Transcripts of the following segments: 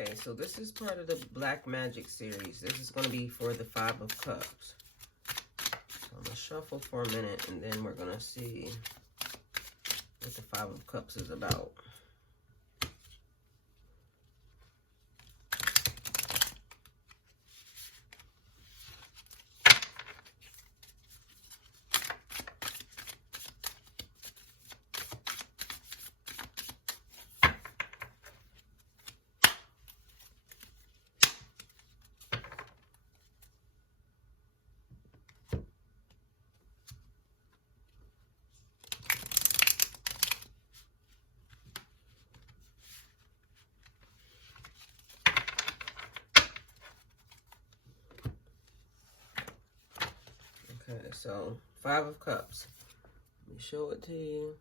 Okay, so this is part of the Black Magic series. This is going to be for the Five of Cups. So I'm going to shuffle for a minute, and then we're going to see what the Five of Cups is about. Okay, so Five of Cups. Let me show it to you.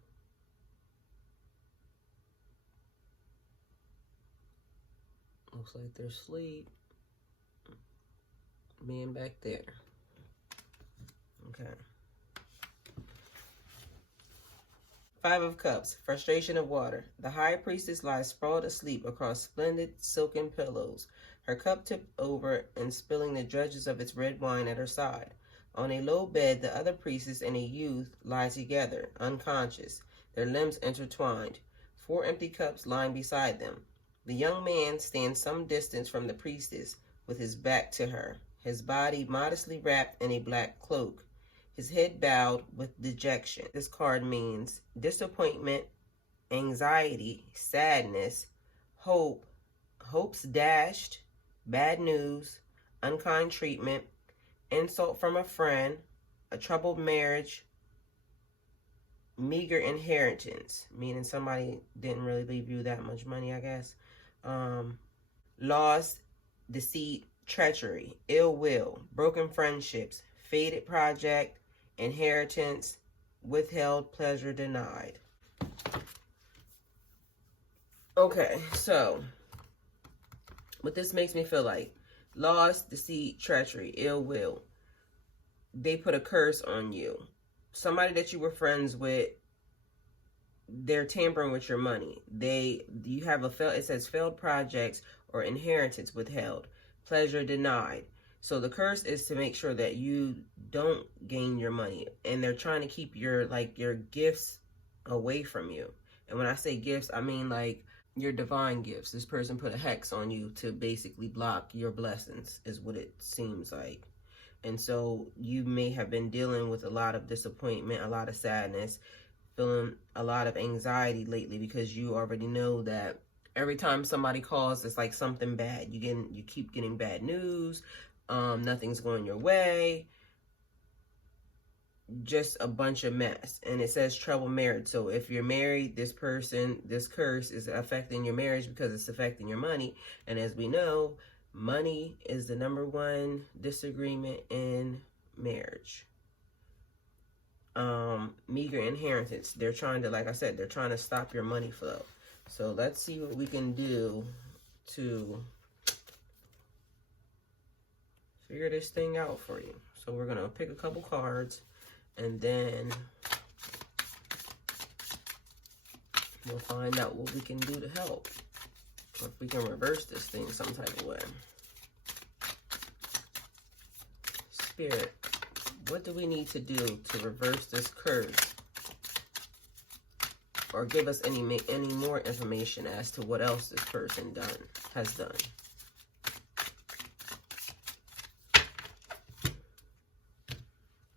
Looks like they're asleep. Man back there. Okay. Five of Cups, frustration of water. The High Priestess lies sprawled asleep across splendid silken pillows, her cup tipped over and spilling the dregs of its red wine at her side. On a low bed, the other priestess and a youth lie together, unconscious, their limbs intertwined, 4 empty cups lying beside them. The young man stands some distance from the priestess, with his back to her, his body modestly wrapped in a black cloak, his head bowed with dejection. This card means disappointment, anxiety, sadness, hope, hopes dashed, bad news, unkind treatment, insult from a friend, a troubled marriage, meager inheritance, meaning somebody didn't really leave you that much money, I guess. Loss, deceit, treachery, ill will, broken friendships, faded project, inheritance, withheld pleasure denied. Okay, so what this makes me feel like: loss, deceit, treachery, ill will. They put a curse on you. Somebody that you were friends with, they're tampering with your money. You have it says failed projects or inheritance withheld, pleasure denied. So the curse is to make sure that you don't gain your money, and they're trying to keep your gifts away from you. And when I say gifts, I mean like your divine gifts. This person put a hex on you to basically block your blessings, is what it seems like. And so you may have been dealing with a lot of disappointment, a lot of sadness, feeling a lot of anxiety lately, because you already know that every time somebody calls, it's like something bad. You keep getting bad news. Nothing's going your way. Just a bunch of mess. And it says trouble marriage. So if you're married, this curse is affecting your marriage because it's affecting your money. And as we know, money is the #1 disagreement in marriage. Meager inheritance. They're trying to, like I said, they're trying to stop your money flow. So let's see what we can do to figure this thing out for you. So we're going to pick a couple cards, and then we'll find out what we can do to help, or if we can reverse this thing some type of way. Spirit, what do we need to do to reverse this curse? Or give us any more information as to what else this person has done.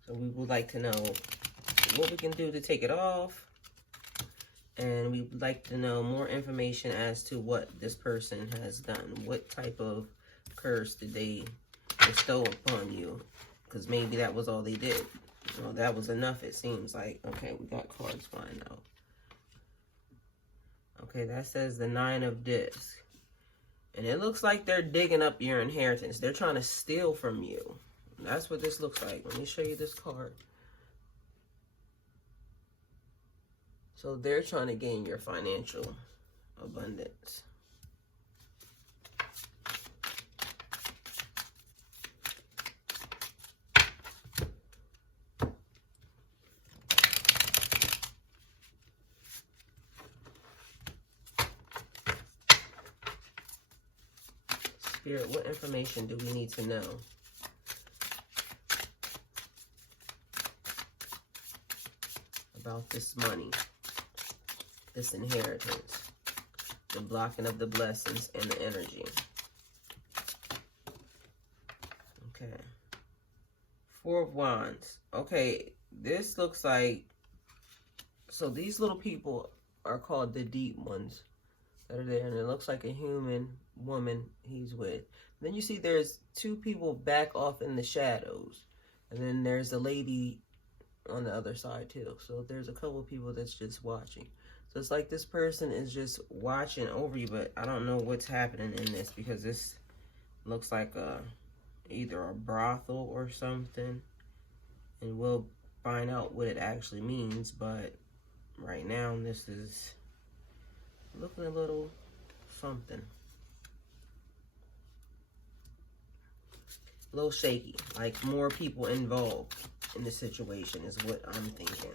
So we would like to know what we can do to take it off. And we would like to know more information as to what this person has done. What type of curse did they bestow upon you? Because maybe that was all they did. Well, that was enough, it seems like. Okay, we got cards flying out. Okay, that says the 9 of Discs. And it looks like they're digging up your inheritance. They're trying to steal from you. That's what this looks like. Let me show you this card. So they're trying to gain your financial abundance. Spirit, what information do we need to know about this money, this inheritance, the blocking of the blessings and the energy? Okay. Four of Wands. Okay, this looks like, so these little people are called the deep ones that are there, and it looks like a human woman he's with. Then you see there's two people back off in the shadows, and then there's a lady on the other side too. So there's a couple of people that's just watching. So it's like this person is just watching over you, but I don't know what's happening in this, because this looks like either a brothel or something, and we'll find out what it actually means. But right now this is looking a little something, a little shaky, like more people involved in the situation is what I'm thinking.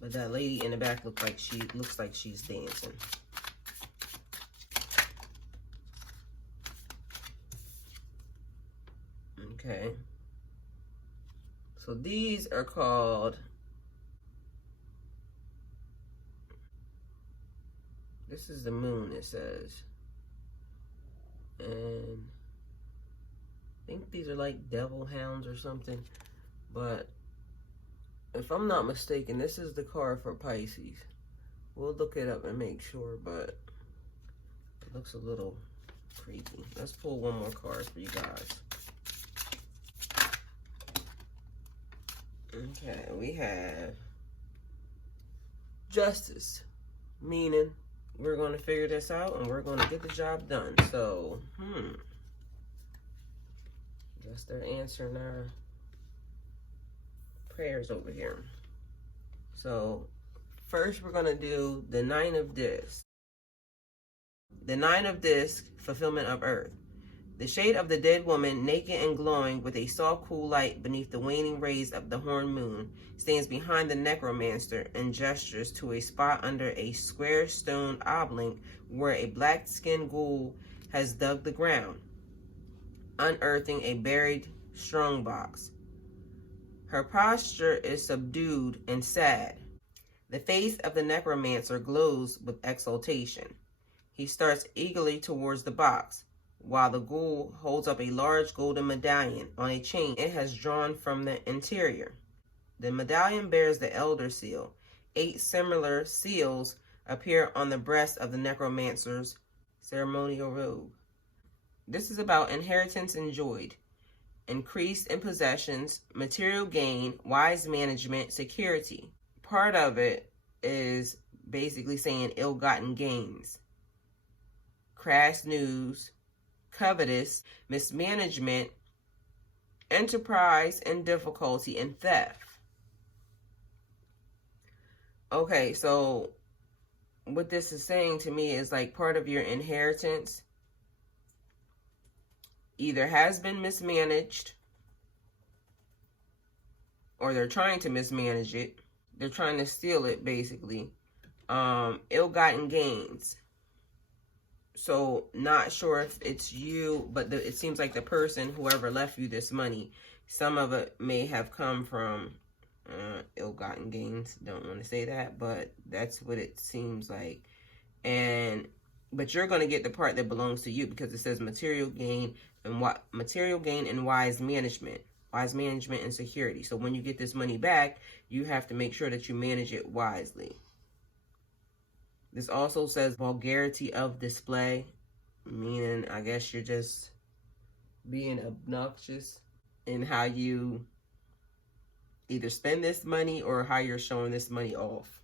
But that lady in the back looks like she's dancing. Okay. So these are called, this is the moon, it says. And I think these are like devil hounds or something. But if I'm not mistaken, this is the card for Pisces. We'll look it up and make sure, but it looks a little creepy. Let's pull one more card for you guys. Okay, we have Justice, meaning we're going to figure this out and we're going to get the job done. So, guess they're answering our prayers over here. So, first we're going to do the Nine of Discs. The Nine of Discs, fulfillment of Earth. The shade of the dead woman, naked and glowing with a soft, cool light beneath the waning rays of the horned moon, stands behind the necromancer and gestures to a spot under a square stone oblong where a black-skinned ghoul has dug the ground, unearthing a buried strongbox. Her posture is subdued and sad. The face of the necromancer glows with exultation. He starts eagerly towards the box, while the ghoul holds up a large golden medallion on a chain it has drawn from the interior. The medallion bears the Elder Seal. 8 similar seals appear on the breast of the necromancer's ceremonial robe. This is about inheritance enjoyed, increase in possessions, material gain, wise management, security. Part of it is basically saying ill-gotten gains, crass news, covetous, mismanagement, enterprise and difficulty, and theft. Okay, so what this is saying to me is like part of your inheritance either has been mismanaged or they're trying to mismanage it. They're trying to steal it, basically. Ill-gotten gains. So, not sure if it's you, but it seems like the person, whoever left you this money, some of it may have come from ill-gotten gains. Don't want to say that, but that's what it seems like. But you're going to get the part that belongs to you, because it says material gain and wise management and security. So when you get this money back, you have to make sure that you manage it wisely. This also says vulgarity of display, meaning I guess you're just being obnoxious in how you either spend this money or how you're showing this money off.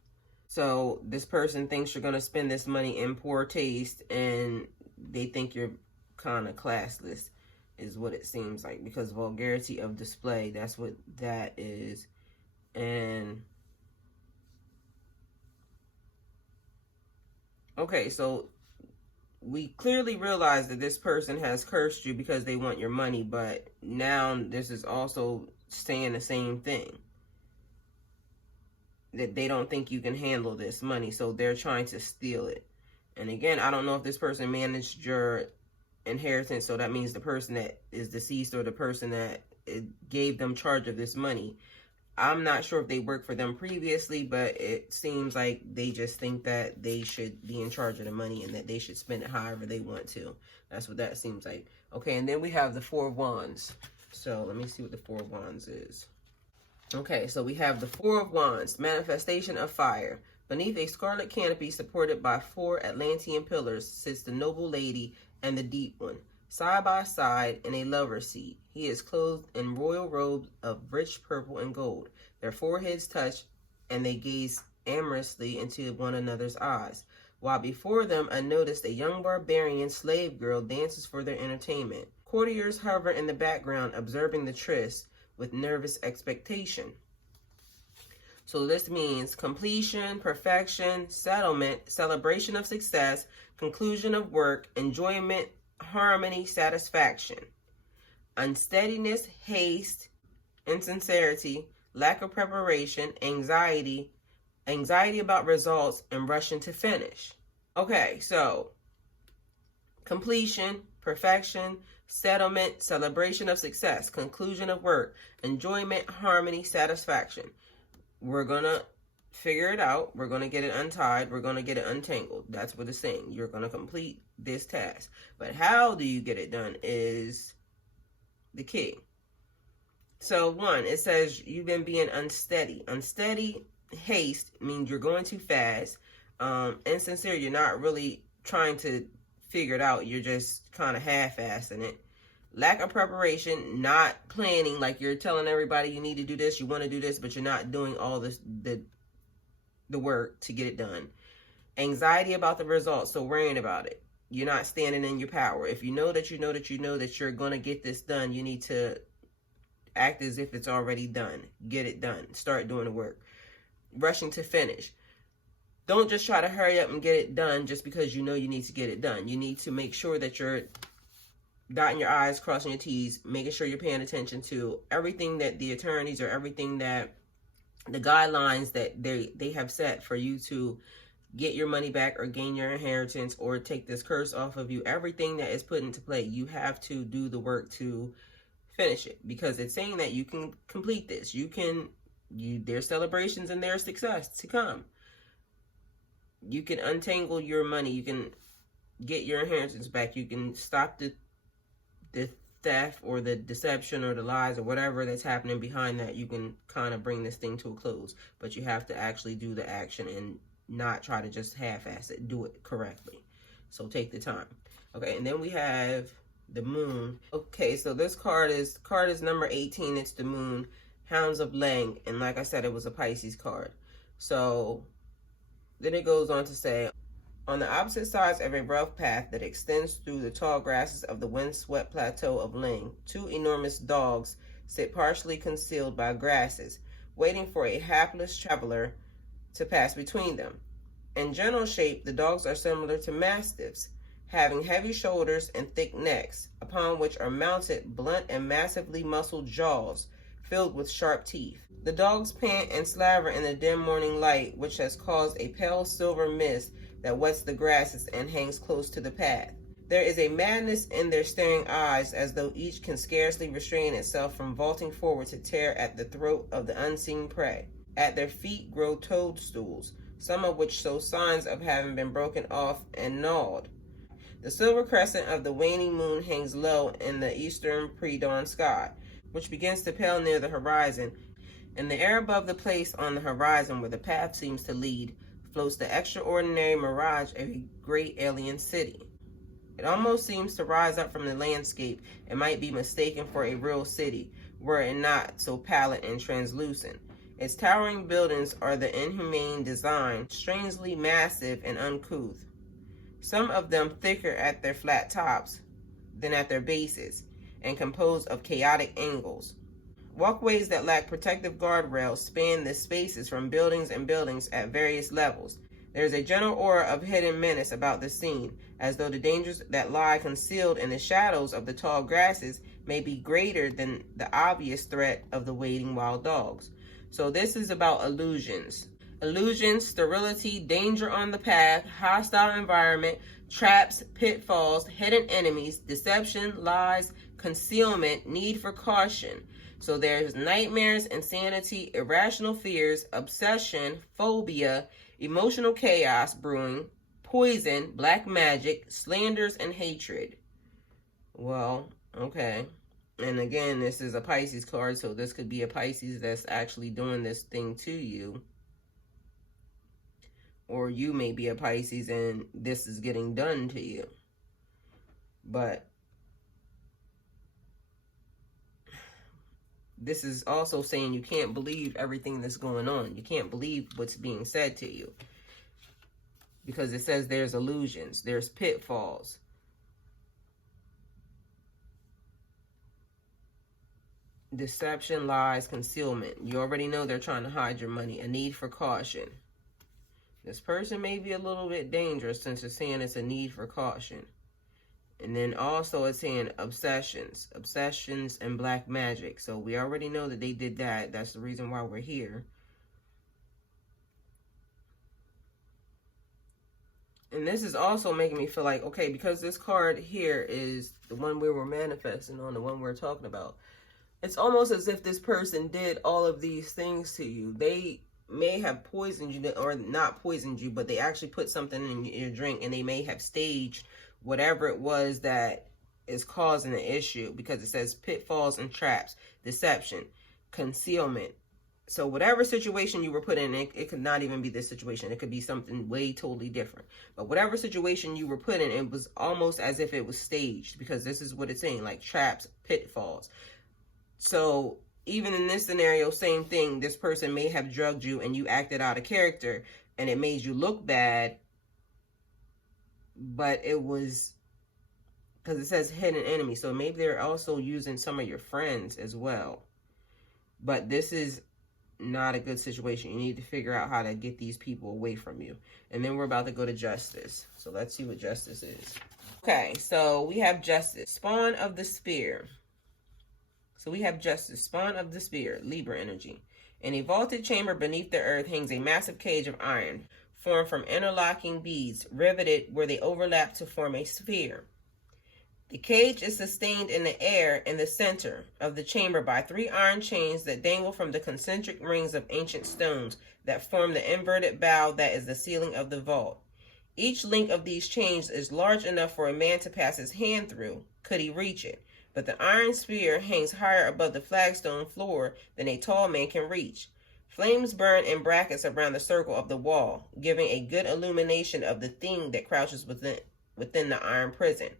So this person thinks you're going to spend this money in poor taste, and they think you're kind of classless, is what it seems like, because vulgarity of display, that's what that is. And okay, so we clearly realize that this person has cursed you because they want your money, but now this is also saying the same thing, that they don't think you can handle this money, so they're trying to steal it. And again, I don't know if this person managed your inheritance, so that means the person that is deceased or the person that gave them charge of this money. I'm not sure if they worked for them previously, but it seems like they just think that they should be in charge of the money and that they should spend it however they want to. That's what that seems like. Okay, and then we have the Four of Wands. So let me see what the Four of Wands is. Okay, so we have the Four of Wands, manifestation of fire. Beneath a scarlet canopy supported by 4 Atlantean pillars sits the noble lady and the deep one, side by side in a lover's seat. He is clothed in royal robes of rich purple and gold. Their foreheads touch, and they gaze amorously into one another's eyes, while before them unnoticed a young barbarian slave girl dances for their entertainment. Courtiers hover in the background, observing the tryst with nervous expectation. So this means completion, perfection, settlement, celebration of success, conclusion of work, enjoyment, harmony, satisfaction. Unsteadiness, haste, insincerity, lack of preparation, anxiety about results, and rushing to finish. Okay, so completion, perfection, settlement, celebration of success, conclusion of work, enjoyment, harmony, satisfaction. We're going to figure it out. We're going to get it untied. We're going to get it untangled. That's what it's saying. You're going to complete this task. But how do you get it done is the key. So 1, it says you've been being unsteady. Unsteady haste means you're going too fast. Insincere, you're not really trying to figure it out. You're just kind of half-assing it. Lack of preparation, not planning, like you're telling everybody you need to do this, you want to do this, but you're not doing all this, the work to get it done. Anxiety about the results, so worrying about it. You're not standing in your power. If you know that you're going to get this done, you need to act as if it's already done. Get it done. Start doing the work. Rushing to finish. Don't just try to hurry up and get it done just because you know you need to get it done. You need to make sure that you're dotting your I's, crossing your T's, making sure you're paying attention to everything that the attorneys or everything that the guidelines that they have set for you to get your money back or gain your inheritance or take this curse off of you. Everything that is put into play, you have to do the work to finish it, because it's saying that you can complete this. There's celebrations and there's success to come. You can untangle your money. You can get your inheritance back. You can stop the theft or the deception or the lies or whatever that's happening behind that. You can kind of bring this thing to a close, but you have to actually do the action and not try to just half-ass it. Do it correctly. So take the time. Okay, and then we have the moon. Okay, so this card is number 18. It's the moon, Hounds of Lang, and like I said, it was a Pisces card. So then it goes on to say, on the opposite sides of a rough path that extends through the tall grasses of the windswept plateau of Ling, 2 enormous dogs sit partially concealed by grasses, waiting for a hapless traveler to pass between them. In general shape, the dogs are similar to mastiffs, having heavy shoulders and thick necks, upon which are mounted blunt and massively muscled jaws filled with sharp teeth. The dogs pant and slaver in the dim morning light, which has caused a pale silver mist that wets the grasses and hangs close to the path. There is a madness in their staring eyes, as though each can scarcely restrain itself from vaulting forward to tear at the throat of the unseen prey. At their feet grow toadstools, some of which show signs of having been broken off and gnawed. The silver crescent of the waning moon hangs low in the eastern pre-dawn sky, which begins to pale near the horizon. In the air above the place on the horizon where the path seems to lead, floats the extraordinary mirage of a great alien city. It almost seems to rise up from the landscape and might be mistaken for a real city, were it not so pallid and translucent. Its towering buildings are the inhumane design, strangely massive and uncouth, some of them thicker at their flat tops than at their bases, and composed of chaotic angles. Walkways that lack protective guardrails span the spaces from buildings and buildings at various levels. There is a general aura of hidden menace about the scene, as though the dangers that lie concealed in the shadows of the tall grasses may be greater than the obvious threat of the waiting wild dogs. So this is about illusions. illusions, sterility, danger on the path, hostile environment, traps, pitfalls, hidden enemies, deception, lies, concealment, need for caution. So there's nightmares, insanity, irrational fears, obsession, phobia, emotional chaos brewing, poison, black magic, slanders, and hatred. Well, okay. And again, this is a Pisces card, so this could be a Pisces that's actually doing this thing to you. Or you may be a Pisces and this is getting done to you. But this is also saying you can't believe everything that's going on. You can't believe what's being said to you. Because it says there's illusions, there's pitfalls. Deception, lies, concealment. You already know they're trying to hide your money. A need for caution. This person may be a little bit dangerous since it's saying it's a need for caution. And then also it's saying obsessions and black magic. So we already know that they did that. That's the reason why we're here. And this is also making me feel like, okay, because this card here is the one we were manifesting on, the one we're talking about. It's almost as if this person did all of these things to you. They may have poisoned you, or not poisoned you, but they actually put something in your drink, and they may have staged whatever it was that is causing the issue, because it says pitfalls and traps, deception, concealment. So whatever situation you were put in, it could not even be this situation. It could be something way totally different. But whatever situation you were put in, it was almost as if it was staged, because this is what it's saying, like traps, pitfalls. So even in this scenario, same thing. This person may have drugged you and you acted out of character and it made you look bad. But it was because it says hidden enemy. So maybe they're also using some of your friends as well. But this is not a good situation. You need to figure out how to get these people away from you. And then we're about to go to justice. So let's see what justice is. Okay, so we have justice. Spawn of the spear. So we have justice, spawn of the spear, Libra energy. In a vaulted chamber beneath the earth hangs a massive cage of iron, formed from interlocking beads, riveted where they overlap to form a sphere. The cage is sustained in the air in the center of the chamber by 3 iron chains that dangle from the concentric rings of ancient stones that form the inverted bow that is the ceiling of the vault. Each link of these chains is large enough for a man to pass his hand through, could he reach it. But the iron sphere hangs higher above the flagstone floor than a tall man can reach. Flames burn in brackets around the circle of the wall, giving a good illumination of the thing that crouches within the iron prison.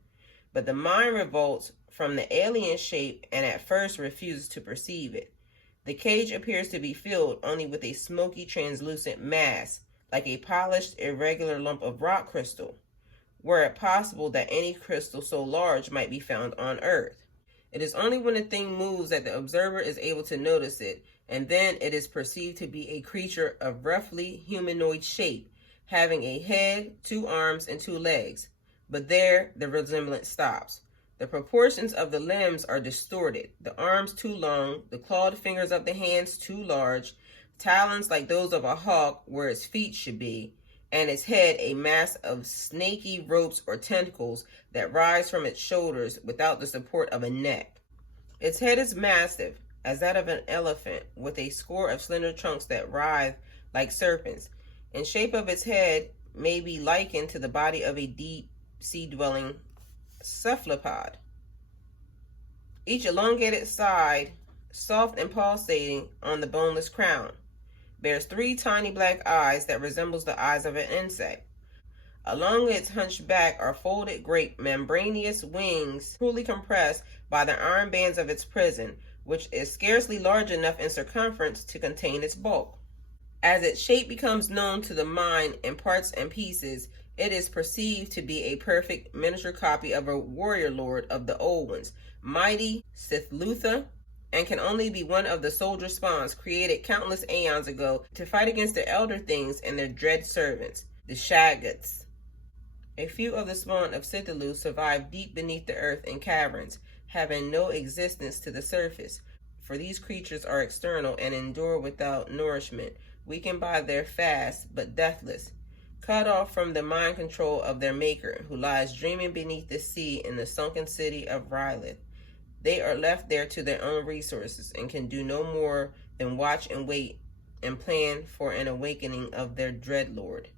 But the mind revolts from the alien shape and at first refuses to perceive it. The cage appears to be filled only with a smoky, translucent mass, like a polished, irregular lump of rock crystal. Were it possible that any crystal so large might be found on Earth. It is only when a thing moves that the observer is able to notice it, and then it is perceived to be a creature of roughly humanoid shape, having a head, 2 arms, and 2 legs. But there the resemblance stops. The proportions of the limbs are distorted, the arms too long, the clawed fingers of the hands too large, talons like those of a hawk where its feet should be, and its head a mass of snaky ropes or tentacles that rise from its shoulders without the support of a neck. Its head is massive, as that of an elephant, with a score of slender trunks that writhe like serpents. In shape of its head may be likened to the body of a deep sea-dwelling cephalopod. Each elongated side, soft and pulsating on the boneless crown, bears 3 tiny black eyes that resembles the eyes of an insect. Along its hunched back are folded great membranous wings, cruelly compressed by the iron bands of its prison, which is scarcely large enough in circumference to contain its bulk. As its shape becomes known to the mind in parts and pieces, it is perceived to be a perfect miniature copy of a warrior lord of the old ones, mighty Sithlutha, and can only be one of the soldier spawns created countless aeons ago to fight against the elder things and their dread servants, the Shaggots. A few of the spawn of Sithilu survive deep beneath the earth in caverns, having no existence to the surface, for these creatures are external and endure without nourishment, weakened by their fast, but deathless, cut off from the mind control of their maker, who lies dreaming beneath the sea in the sunken city of Rylith. They are left there to their own resources and can do no more than watch and wait and plan for an awakening of their dread lord.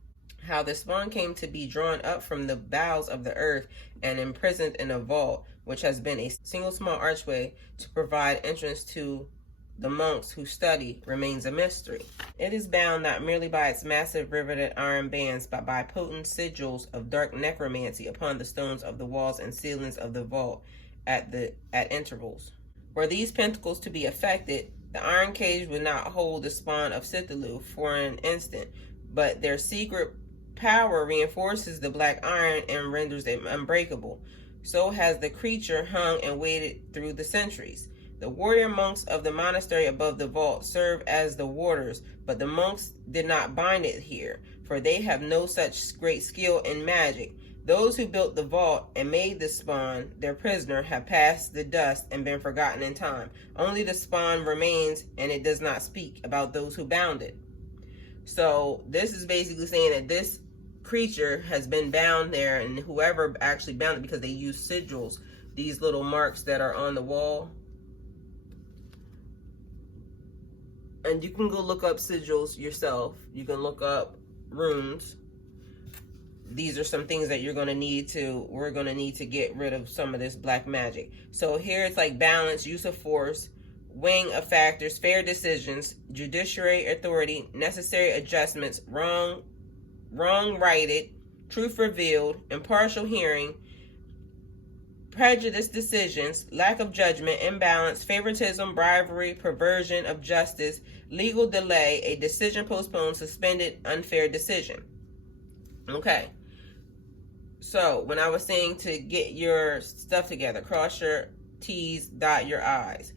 How the spawn came to be drawn up from the bowels of the earth and imprisoned in a vault, which has been a single small archway to provide entrance to the monks who study, remains a mystery. It is bound not merely by its massive riveted iron bands, but by potent sigils of dark necromancy upon the stones of the walls and ceilings of the vault at intervals. Were these pentacles to be affected, the iron cage would not hold the spawn of Cthulhu for an instant, but their secret power reinforces the black iron and renders it unbreakable. So has the creature hung and waited through the centuries. The warrior monks of the monastery above the vault serve as the warders, but the monks did not bind it here, for they have no such great skill in magic. Those who built the vault and made the spawn their prisoner have passed the dust and been forgotten in time. Only the spawn remains, and it does not speak about those who bound it. So this is basically saying that this creature has been bound there, and whoever actually bound it, because they use sigils, these little marks that are on the wall. And you can go look up sigils yourself. You can look up runes. These are some things that we're going to need to get rid of some of this black magic. So here it's like balance, use of force, weighing of factors, fair decisions, judiciary authority, necessary adjustments, wrong righted, truth revealed, impartial hearing, prejudiced decisions, lack of judgment, imbalance, favoritism, bribery, perversion of justice, legal delay, a decision postponed, suspended, unfair decision. Okay. So when I was saying to get your stuff together, cross your T's, dot your I's.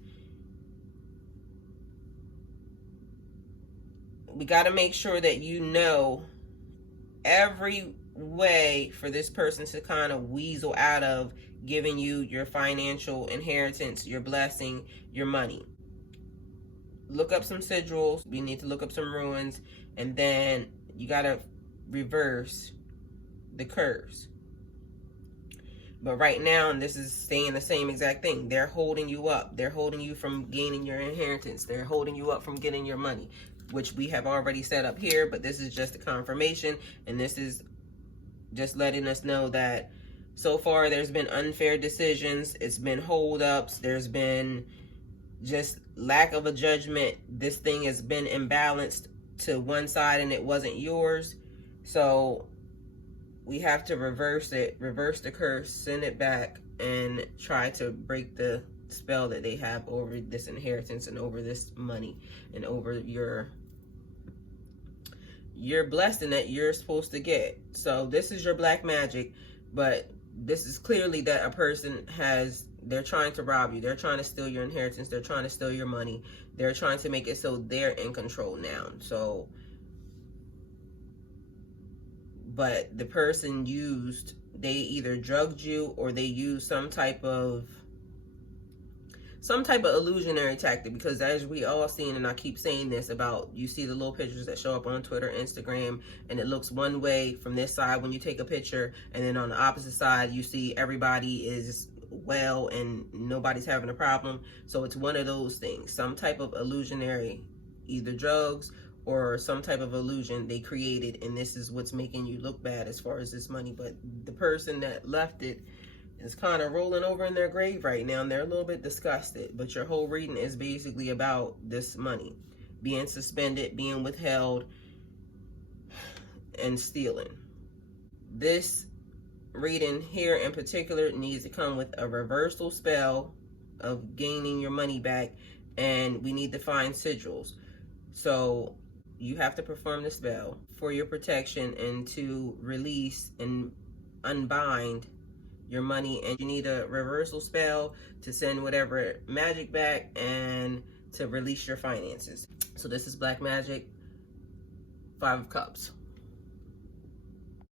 We got to make sure that you know every way for this person to kind of weasel out of giving you your financial inheritance, your blessing, your money. Look up some sigils. We need to look up some ruins, and then you got to reverse the curse. But right now, and this is saying the same exact thing, they're holding you up. They're holding you from gaining your inheritance. They're holding you up from getting your money, which we have already set up here, but this is just a confirmation, and this is just letting us know that so far there's been unfair decisions, it's been hold-ups, there's been just lack of a judgment. This thing has been imbalanced to one side and it wasn't yours. So we have to reverse it, reverse the curse, send it back, and try to break the spell that they have over this inheritance and over this money and over your blessing that you're supposed to get. So this is your black magic, but this is clearly that a person they're trying to rob you. They're trying to steal your inheritance. They're trying to steal your money. They're trying to make it so they're in control now. So, but the person they either drugged you or they used some type of illusionary tactic, because as we all seen, and I keep saying this about, you see the little pictures that show up on Twitter, Instagram, and it looks one way from this side when you take a picture, and then on the opposite side you see everybody is well and nobody's having a problem. So it's one of those things, some type of illusionary, either drugs or some type of illusion they created, and this is what's making you look bad as far as this money. But the person that left it is kind of rolling over in their grave right now, and they're a little bit disgusted. But your whole reading is basically about this money being suspended, being withheld, and stealing. This reading here in particular needs to come with a reversal spell of gaining your money back, and we need to find sigils. So you have to perform the spell for your protection and to release and unbind your money, and you need a reversal spell to send whatever magic back and to release your finances. So this is black magic, 5 of Cups.